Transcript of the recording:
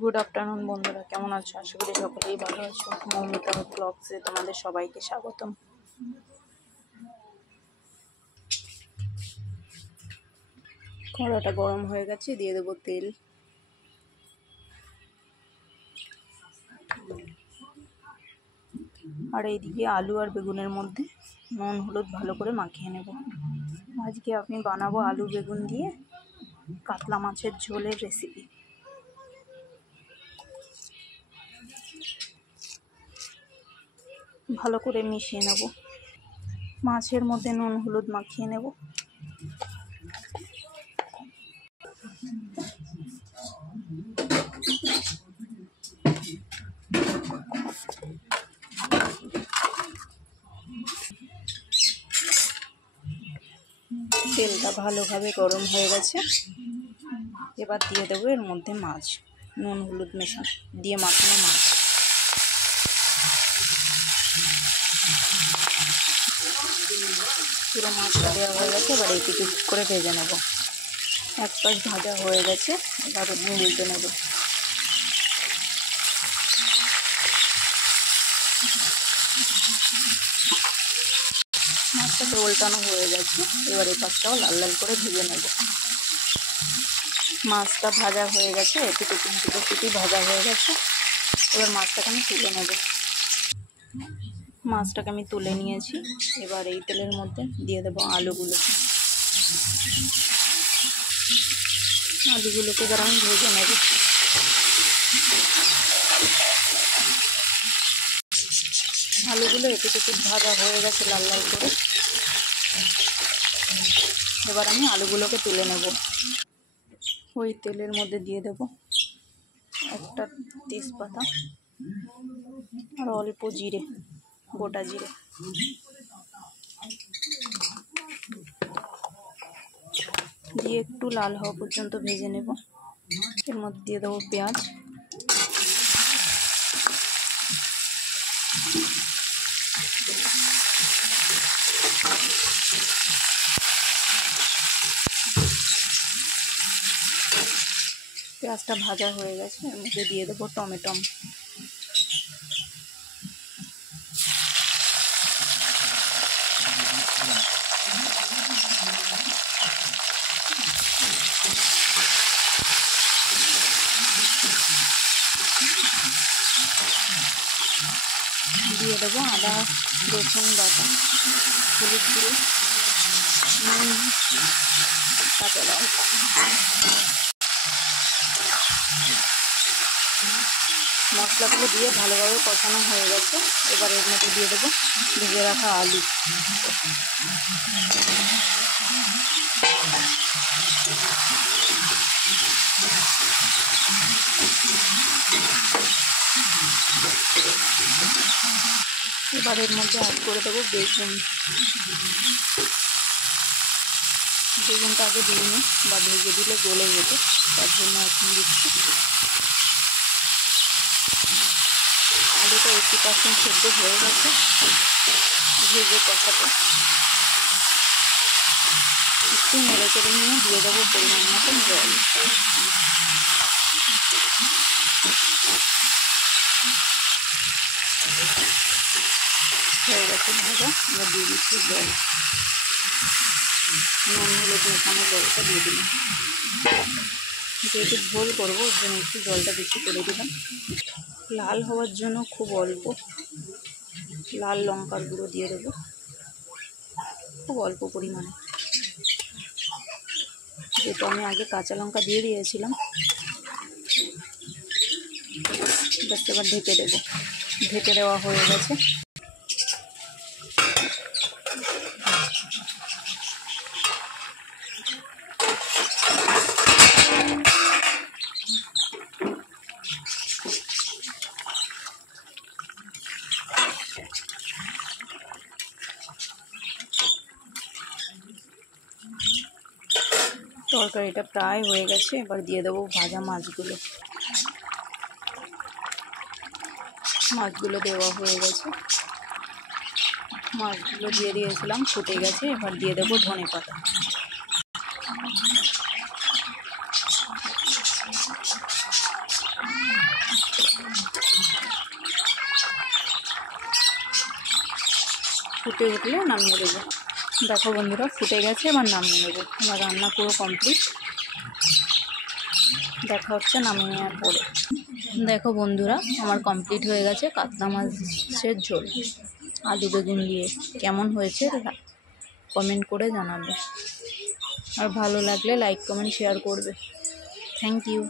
Good afternoon বন্ধুরা, কেমন আছো? আশা করি সকলেই ভালো আছো। মৌমিতা ব্লগসে তোমাদের সবাইকে স্বাগতম। কড়াটা গরম হয়ে গেছে, দিয়ে দেবো তেল। আর এইদিকে আলু আর বেগুনের মধ্যে নুন হলুদ ভালো করে মাখিয়ে নেব। আজকে আমি বানাবো আলু বেগুন দিয়ে কাতলা মাছের ঝোলের রেসিপি। ভালো করে মিশিয়ে নেব, মাছের মধ্যে নুন হলুদ মাখিয়ে নেব। তেলটা ভালোভাবে গরম হয়ে গেছে, এবার দিয়ে দেবো এর মধ্যে মাছ, নুন হলুদ দিয়ে মাখানো মাছ। পুরো মাছটা দেওয়া হয়ে গেছে, এবার একটু করে ভেজে নেব। এক পাশ ভাজা হয়ে গেছে, এবার উল্টে নেব। মাছটাকে উল্টানো হয়ে গেছে, এবার এই পাশটাও লাল লাল করে ভেজে নেব। মাছটা ভাজা হয়ে গেছে, দুটো পিটি ভাজা হয়ে গেছে। এবার মাছটাকে আমি তুলে নেব। মাছটাকে আমি তুলে নিয়েছি, এবার এই তেলের মধ্যে দিয়ে দেবো আলুগুলোকে এবার আমি ভেজে নেব। আলুগুলো একটু ভাজা হয়ে গেছে লাল লাল করে, এবার আমি আলুগুলোকে তুলে নেব। ওই তেলের মধ্যে দিয়ে দেব একটা তেজপাতা আর অল্প জিরে, গোটা জিরে। দিয়ে একটু লাল হওয়া পর্যন্ত ভেজে নেব। এর মধ্যে দিয়ে দেবো পেঁয়াজ, পেঁয়াজটা ভাজা হয়ে গেছে, এর মধ্যে দিয়ে দেবো টমেটো। দিয়ে দেবো আদা রসুন বাটা, হলুদ গুঁড়ো, নুন, কাঁচা লঙ্কা। মশলাগুলো দিয়ে ভালোভাবে কষানো হয়ে গেছে, এবার এর মধ্যে দিয়ে দেবো ভেজে রাখা আলু। এবার এর মধ্যে অ্যাড করে দেবো বেগুন। বেগুনটা আগে দিইনি, বা ভেজে দিলে গলে যেত, তার জন্য এখন দিচ্ছি। আলুটা 80% সেদ্ধ হয়ে গেছে, ভেজে কষাতে একটু নেড়ে চেড়ে নিয়ে দিয়ে দেবো পরিমাণ মতন জল। হয়ে গেছে ভাজা, এবার দিয়ে দিচ্ছি জল। নুন হলুদ মেশানো জলটা দিয়ে দিলাম। যেহেতু ঝোল করবো ওর জন্য একটু জলটা বেশি করে দিলাম। লাল হওয়ার জন্য খুব অল্প লাল লঙ্কার গুঁড়ো দিয়ে দেবো, খুব অল্প পরিমাণে, যেহেতু আমি আগে কাঁচা লঙ্কা দিয়ে দিয়েছিলাম। জাস্ট এবার ঢেকে দেবো। ঢেকে দেওয়া হয়ে গেছে। তরকারিটা প্রায় হয়ে গেছে, এবার দিয়ে দেবো ভাজা মাছগুলো। মাছগুলো দেওয়া হয়ে গেছে, মাছগুলো দিয়ে দিয়েছিলাম, ফুটে গেছে। এবার দিয়ে দেবো ধনেপাতা। ফুটে উঠলে নামিয়ে দেবো। দেখো বন্ধুরা, ফুটে গেছে, এবার নামিয়ে নেবো। আমার রান্না পুরো কমপ্লিট। দেখা হচ্ছে নামিয়ে নেওয়ার পরে। দেখো বন্ধুরা, আমার কমপ্লিট হয়ে গেছে কাতলা মাছের ঝোল আলু বেগুন দিয়ে। কেমন হয়েছে কমেন্ট করে জানাবে, আর ভালো লাগলে লাইক কমেন্ট শেয়ার করবে। Thank you.